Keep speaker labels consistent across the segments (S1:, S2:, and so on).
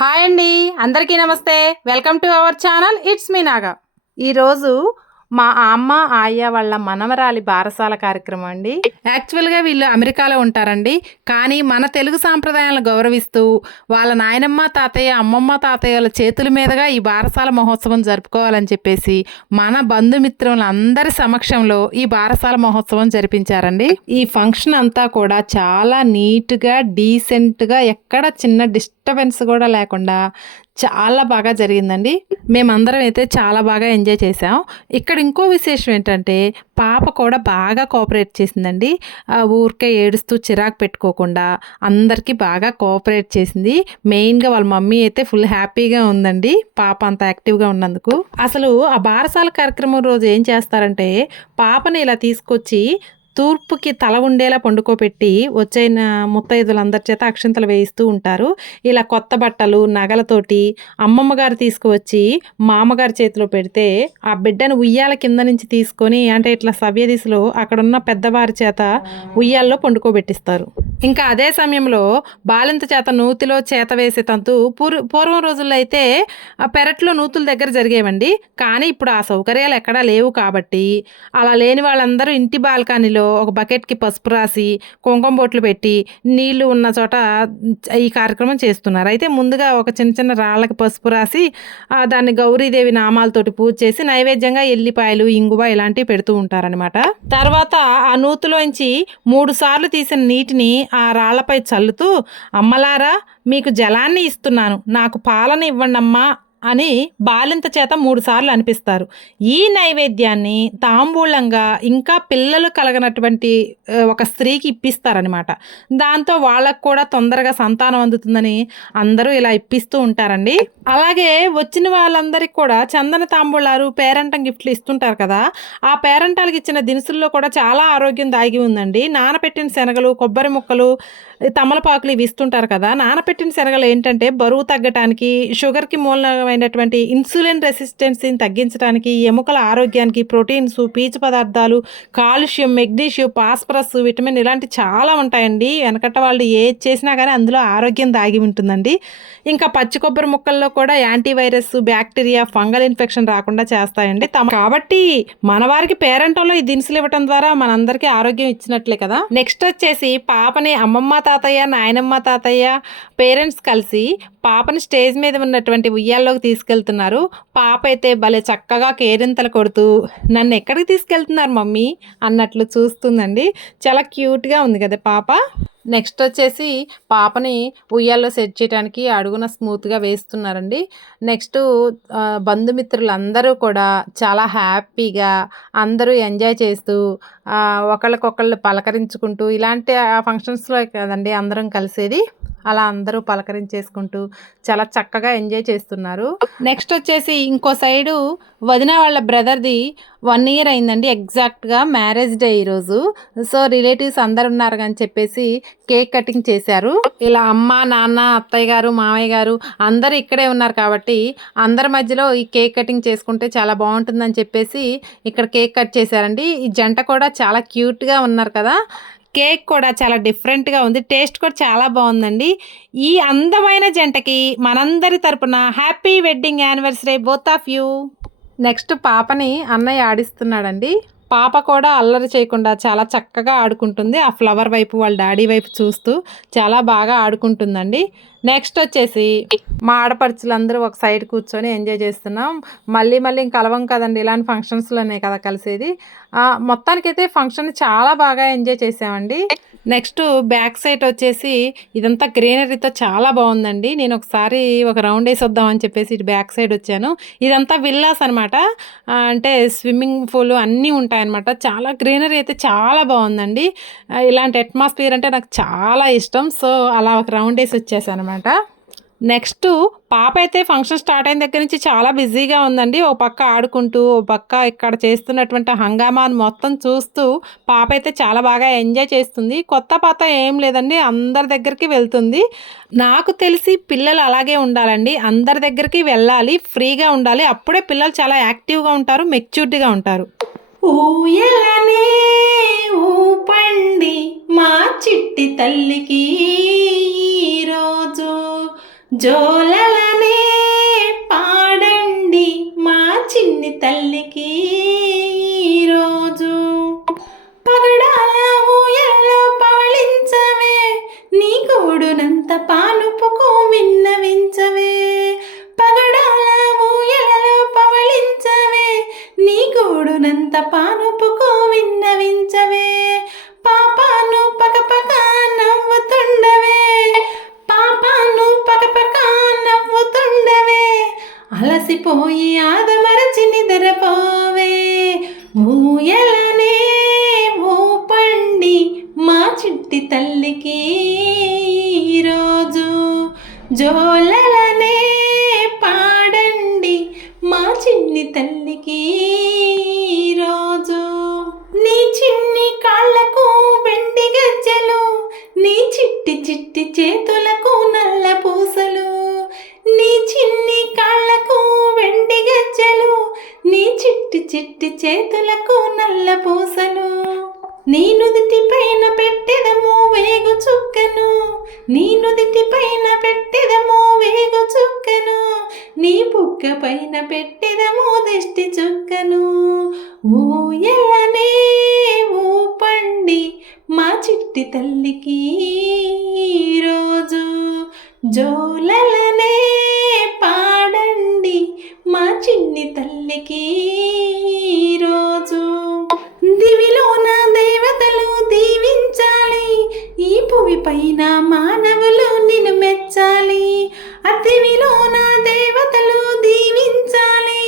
S1: Hi అండి. అందరికీ నమస్తే. Welcome to our channel. It's మీ నాగా. ఈరోజు మా అమ్మ ఆయ వాళ్ళ మనవరాలి బారసాల కార్యక్రమం అండి. యాక్చువల్గా వీళ్ళు అమెరికాలో ఉంటారండి. కానీ మన తెలుగు సాంప్రదాయాలను గౌరవిస్తూ వాళ్ళ నాయనమ్మ తాతయ్య అమ్మమ్మ తాతయ్యల చేతుల మీదుగా ఈ బారసాల మహోత్సవం జరుపుకోవాలని చెప్పేసి మన బంధుమిత్రులందరి సమక్షంలో ఈ బారసాల మహోత్సవం జరిపించారండి. ఈ ఫంక్షన్ అంతా కూడా చాలా నీట్గా డీసెంట్గా ఎక్కడ చిన్న డిస్టర్బెన్స్ కూడా లేకుండా చాలా బాగా జరిగిందండి. మేమందరం అయితే చాలా బాగా ఎంజాయ్ చేసాం ఇక్కడ ఇంకో విశేషం ఏంటంటే పాప కూడా బాగా కోఆపరేట్ చేసిందండి. ఆ, ఊరికే ఏడుస్తూ చిరాకు పెట్టుకోకుండా అందరికీ బాగా కోఆపరేట్ చేసింది. మెయిన్గా వాళ్ళ మమ్మీ అయితే ఫుల్ హ్యాపీగా ఉందండి. పాప అంత యాక్టివ్గా ఉన్నందుకు. అసలు ఆ బారసాల కార్యక్రమం రోజు ఏం చేస్తారంటే పాపని ఇలా తీసుకొచ్చి తూర్పుకి తల ఉండేలా పండుకోబెట్టి వచ్చైన ముత్తైదులందరి చేత అక్షింతలు వేయిస్తూ ఉంటారు. ఇలా కొత్త బట్టలు నగలతోటి అమ్మమ్మ గారు తీసుకువచ్చి మామగారి చేతిలో పెడితే ఆ బిడ్డను ఉయ్యాల కింద నుంచి తీసుకొని అంటే ఇట్లా సవ్య దిశలో అక్కడున్న పెద్దవారి చేత ఉయ్యాల్లో పండుకోబెట్టిస్తారు. ఇంకా అదే సమయంలో బాలింత చేత నూతిలో చేత వేసే తంతు పూర్ పూర్వం రోజుల్లో అయితే ఆ పెరట్లో నూతుల దగ్గర జరిగేవండి. కానీ ఇప్పుడు ఆ సౌకర్యాలు ఎక్కడా లేవు కాబట్టి అలా లేని వాళ్ళందరూ ఇంటి బాల్కనీలో ఒక బకెట్కి పసుపు రాసి కుంకుమ బొట్లు పెట్టి నీళ్ళు ఉన్న చోట ఈ కార్యక్రమం చేస్తున్నారు. అయితే ముందుగా ఒక చిన్న చిన్న రాళ్ళకి పసుపు రాసి దాన్ని గౌరీదేవి నామాలతోటి పూజ చేసి నైవేద్యంగా ఎల్లిపాయలు ఇంగువ ఇలాంటివి పెడుతూ ఉంటారనమాట తర్వాత ఆ నూతులోంచి మూడు సార్లు తీసిన నీటిని ఆ రాళ్ళపై చల్లుతూ అమ్మలారా మీకు జలాన్ని ఇస్తున్నాను. నాకు పాలన ఇవ్వండమ్మా అని బాలింత చేత మూడుసార్లు అనిపిస్తారు. ఈ నైవేద్యాన్ని తాంబూలంగా ఇంకా పిల్లలు కలగనటువంటి ఒక స్త్రీకి ఇప్పిస్తారనమాట దాంతో వాళ్ళకు కూడా తొందరగా సంతానం అందుతుందని అందరూ ఇలా ఇప్పిస్తూ ఉంటారండి. అలాగే వచ్చిన వాళ్ళందరికీ కూడా చందన తాంబూలాలు పేరంటం గిఫ్ట్లు ఇస్తుంటారు కదా ఆ పేరంటాలకు ఇచ్చిన దినుసుల్లో కూడా చాలా ఆరోగ్యం దాగి ఉందండి. నానపెట్టిన శనగలు కొబ్బరి ముక్కలు తమలపాకులు ఇవి ఇస్తుంటారు కదా. నానపెట్టిన శనగలు ఏంటంటే బరువు తగ్గటానికి షుగర్కి మూలమైనటువంటి ఇన్సులిన్ రెసిస్టెన్సీని తగ్గించడానికి ఎముకల ఆరోగ్యానికి ప్రోటీన్స్ పీచు పదార్థాలు కాల్షియం మెగ్నీషియం పాస్పరస్ విటమిన్ ఇలాంటి చాలా ఉంటాయండి. వెనకట వాళ్ళు ఏది చేసినా కానీ అందులో ఆరోగ్యం దాగి ఉంటుందండి. ఇంకా పచ్చి కొబ్బరి ముక్కల్లో కూడా యాంటీవైరస్ బ్యాక్టీరియా ఫంగల్ ఇన్ఫెక్షన్ రాకుండా చేస్తాయండి. తమ కాబట్టి మన వారికి పేరెంటంలో ఈ దినుసులు ఇవ్వటం ద్వారా మనందరికీ ఆరోగ్యం ఇచ్చినట్లే కదా. నెక్స్ట్ వచ్చేసి పాపని అమ్మమ్మ తాతయ్య నాయనమ్మ తాతయ్య పేరెంట్స్ కలిసి పాపని స్టేజ్ మీద ఉన్నటువంటి ఉయ్యాల్లోకి తీసుకెళ్తున్నారు. పాప అయితే భలే చక్కగా కేరింతలు కొడుతూ నన్ను ఎక్కడికి తీసుకెళ్తున్నారు మమ్మీ? అన్నట్లు చూస్తుందండి. చాలా క్యూట్గా ఉంది కదా పాప. నెక్స్ట్ వచ్చేసి పాపని ఉయ్యాల్లో సెట్ చేయడానికి అడుగున స్మూత్గా వేస్తున్నారండి. నెక్స్ట్ బంధుమిత్రులు అందరూ కూడా చాలా హ్యాపీగా అందరూ ఎంజాయ్ చేస్తూ ఒకళ్ళకొకళ్ళు పలకరించుకుంటూ ఇలాంటి ఫంక్షన్స్లో కదండి అందరం కలిసేది. అలా అందరూ పలకరించేసుకుంటూ చాలా చక్కగా ఎంజాయ్ చేస్తున్నారు. నెక్స్ట్ వచ్చేసి ఇంకో సైడు వదిన వాళ్ళ బ్రదర్ది వన్ ఇయర్ అయిందండి ఎగ్జాక్ట్గా మ్యారేజ్ డే ఈరోజు. సో రిలేటివ్స్ అందరు ఉన్నారు అని చెప్పేసి కేక్ కటింగ్ చేశారు. ఇలా అమ్మ నాన్న అత్తయ్య గారు మామయ్య గారు అందరూ ఇక్కడే ఉన్నారు కాబట్టి అందరి మధ్యలో ఈ కేక్ కటింగ్ చేసుకుంటే చాలా బాగుంటుందని చెప్పేసి ఇక్కడ కేక్ కట్ చేశారండి. ఈ జంట కూడా చాలా క్యూట్గా ఉన్నారు కదా. కేక్ కూడా చాలా డిఫరెంట్గా ఉంది. టేస్ట్ కూడా చాలా బాగుందండి. ఈ అందమైన జంటకి మనందరి తరపున happy wedding anniversary both of you. Next పాపని అన్నయ్య ఆడిస్తున్నాడండి. పాప కూడా అల్లరి చేయకుండా చాలా చక్కగా ఆడుకుంటుంది. ఆ ఫ్లవర్ వైపు వాళ్ళ డాడీ వైపు చూస్తూ చాలా బాగా ఆడుకుంటుందండి. నెక్స్ట్ వచ్చేసి మా ఆడపడుచులందరూ ఒక సైడ్ కూర్చొని ఎంజాయ్ చేస్తున్నాం. మళ్ళీ మళ్ళీ ఇంక కలవం కదండి. ఇలాంటి ఫంక్షన్స్లోనే కదా కలిసేది. మొత్తానికైతే ఫంక్షన్ చాలా బాగా ఎంజాయ్ చేసామండి. నెక్స్ట్ బ్యాక్ సైడ్ వచ్చేసి ఇదంతా గ్రీనరీతో చాలా బాగుందండి. నేను ఒకసారి ఒక రౌండ్ వేసి వద్దామని చెప్పేసి ఇటు బ్యాక్ సైడ్ వచ్చాను. ఇదంతా విల్లాస్ అనమాట అంటే స్విమ్మింగ్ పూల్ అన్నీ ఉంటాయన్నమాట. చాలా గ్రీనరీ అయితే చాలా బాగుందండి. ఇలాంటి అట్మాస్ఫియర్ అంటే నాకు చాలా ఇష్టం. సో అలా ఒక రౌండ్ వేసి వచ్చేసాను అనమాట నెక్స్ట్ పాప అయితే ఫంక్షన్ స్టార్ట్ అయిన దగ్గర నుంచి చాలా బిజీగా ఉందండి. ఓ పక్క ఆడుకుంటూ ఓ పక్క ఇక్కడ చేస్తున్నటువంటి హంగామాను మొత్తం చూస్తూ పాప అయితే చాలా బాగా ఎంజాయ్ చేస్తుంది. కొత్త పాత ఏం లేదండి. అందరి దగ్గరికి వెళ్తుంది. నాకు తెలిసి పిల్లలు అలాగే ఉండాలండి. అందరి దగ్గరికి వెళ్ళాలి ఫ్రీగా ఉండాలి. అప్పుడే పిల్లలు చాలా యాక్టివ్గా ఉంటారు మెచ్యూర్డ్గా ఉంటారు. ఊయలనే ఊపండి మా చిట్టి తల్లికి జోలలనే పాడండి మా చిన్ని తల్లికి ఈరోజు. పగడాల ఊయల్లో పవళించవే నీ కూడునంత పాలుపుకో పోయి ఆదమరచి నిద్రపోవే. ఊయలనే ఊపండి మా చిట్టి తల్లికి ఈరోజు. జోలలనే పాడండి మా చిన్ని తల్లికి ఈరోజు. నీ చిన్ని కాళ్ళకు బెండి గజ్జలు నీ చిట్టి చిట్టి చేతులకు చేతులకు నల్ల పూసలు. నీ నుదిటి పైన పెట్టెదము వేగు చుక్కను. నీ నుదిటి పైన పెట్టెదము వేగు చుక్కను. నీ పుక్క పైన పెట్టెదము దిష్టి చుక్కను. ఊయలనే ఊపండి మా చిట్టి తల్లికి ఈరోజు. జోలలనే పాడండి మా చిన్ని తల్లికి పైన మానవులు నిన్ను మెచ్చాలి. అతివిలోన దేవతలు దీవించాలి.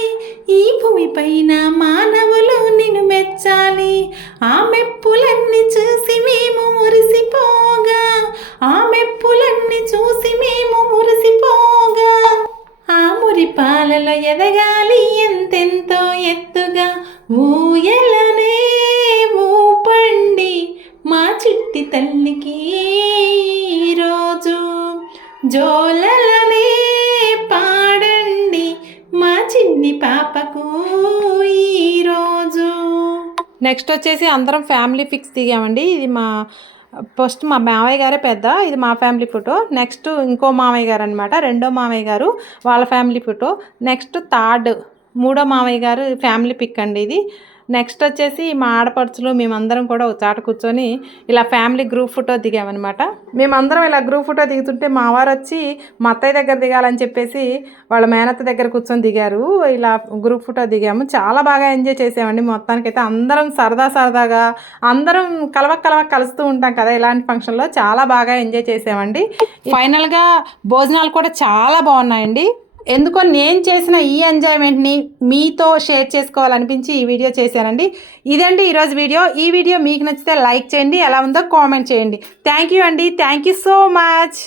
S1: ఈ భూమి పైన మానవులు నిన్ను మెచ్చాలి. ఆ మెప్పులన్నీ చూసి మేము మురిసిపోగా. ఆ మెప్పులన్నీ చూసి మేము మురిసిపోగా. ఆ మురి పాలలో ఎదగాలి ఎంతెంతో ఎత్తుగా. ఊ జోలలనే పాడండి మా చిన్ని పాపకు ఈరోజు నెక్స్ట్ వచ్చేసి అందరం ఫ్యామిలీ పిక్స్ దిగామండి. ఇది మా ఫస్ట్ మా మావయ్య గారే పెద్ద ఇది మా ఫ్యామిలీ ఫోటో. నెక్స్ట్ ఇంకో మావయ్య గారు అనమాట రెండో మావయ్య గారు వాళ్ళ ఫ్యామిలీ ఫోటో. నెక్స్ట్ థర్డ్ మూడో మావయ్య గారు ఫ్యామిలీ పిక్ అండి ఇది. నెక్స్ట్ వచ్చేసి మా ఆడపడుచులు మేమందరం కూడా ఒక చాట కూర్చొని ఇలా ఫ్యామిలీ గ్రూప్ ఫోటో దిగామన్నమాట. మేమందరం ఇలా గ్రూప్ ఫోటో దిగుతుంటే మా వారు వచ్చి మా అత్తయ్య దగ్గర దిగాలని చెప్పేసి వాళ్ళ మేనత్త దగ్గర కూర్చొని దిగారు. ఇలా గ్రూప్ ఫోటో దిగాము. చాలా బాగా ఎంజాయ్ చేసామండి మొత్తానికైతే అందరం సరదా సరదాగా అందరం కలవ కలవ కలుస్తూ ఉంటాం కదా ఇలాంటి ఫంక్షన్లో చాలా బాగా ఎంజాయ్ చేసామండి ఫైనల్గా భోజనాలు కూడా చాలా బాగున్నాయండి. ఎందుకో నేను చేసిన ఈ ఎంజాయ్మెంట్ని మీతో షేర్ చేసుకోవాలనిపించి ఈ వీడియో చేశానండి. ఇదండి ఈరోజు వీడియో ఈ వీడియో మీకు నచ్చితే లైక్ చేయండి ఎలా ఉందో కామెంట్ చేయండి. థ్యాంక్ యూ అండి. Thank you so much